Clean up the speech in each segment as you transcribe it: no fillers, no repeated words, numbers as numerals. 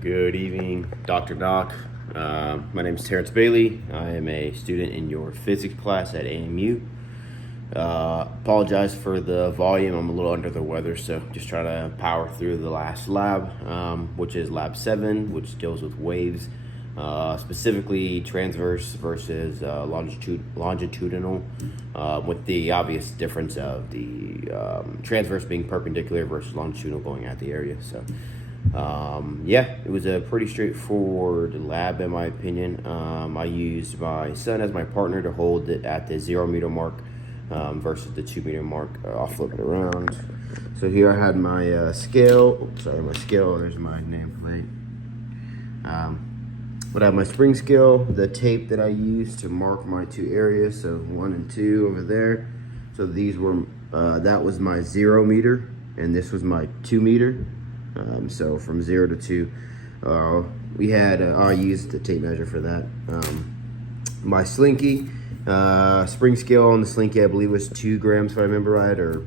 Good evening, Dr. Doc. My name is Terrence Bailey. I am a student in your physics class at AMU. Apologize for the volume. I'm a little under the weather, so just try to power through the last lab, which is Lab 7, which deals with waves, specifically transverse versus longitudinal, with the obvious difference of the transverse being perpendicular versus longitudinal going at the area. So yeah, it was a pretty straightforward lab in my opinion. I used my son as my partner to hold it at the 0 meter mark versus the 2 meter mark. I'll flip it around. So here I had my scale. My scale. There's my nameplate. But I have my spring scale, the tape that I used to mark my two areas. So 1 and 2 over there. So these were that was my 0 meter, and this was my 2 meter. So from 0 to 2, we had, I used the tape measure for that. My slinky, spring scale on the slinky, I believe was 2 grams if I remember right, or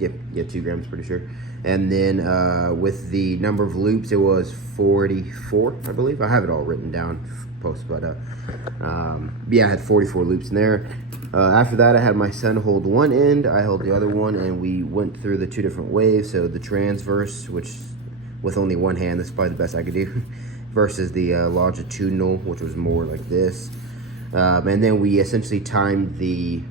yeah, 2 grams, pretty sure. And then with the number of loops, it was 44, I believe. I have it all written down post, but yeah, I had 44 loops in there. After that, I had my son hold one end, I held the other one, and we went through the 2 different waves. So the transverse, which with only one hand, that's probably the best I could do, versus the longitudinal, which was more like this. And then we essentially timed the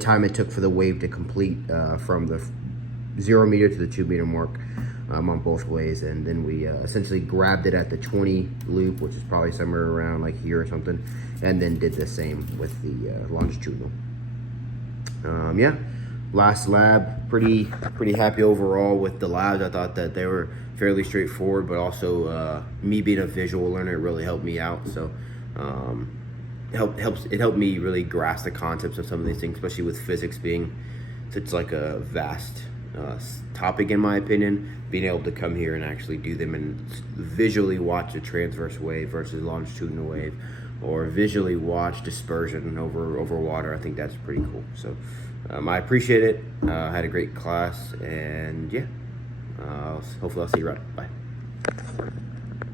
time it took for the wave to complete from the 0 meter to the 2 meter mark on both ways. And then we essentially grabbed it at the 20 loop, which is probably somewhere around like here or something, and then did the same with the longitudinal. Yeah, last lab, pretty happy overall with the labs. I thought that they were fairly straightforward, but also me being a visual learner, it really helped me out. So it helped me really grasp the concepts of some of these things, especially with physics being such like a vast topic in my opinion. Being able to come here and actually do them and visually watch a transverse wave versus longitudinal wave, or visually watch dispersion over water, I think that's pretty cool. So I appreciate it. I had a great class, and yeah, hopefully I'll see you around. Bye.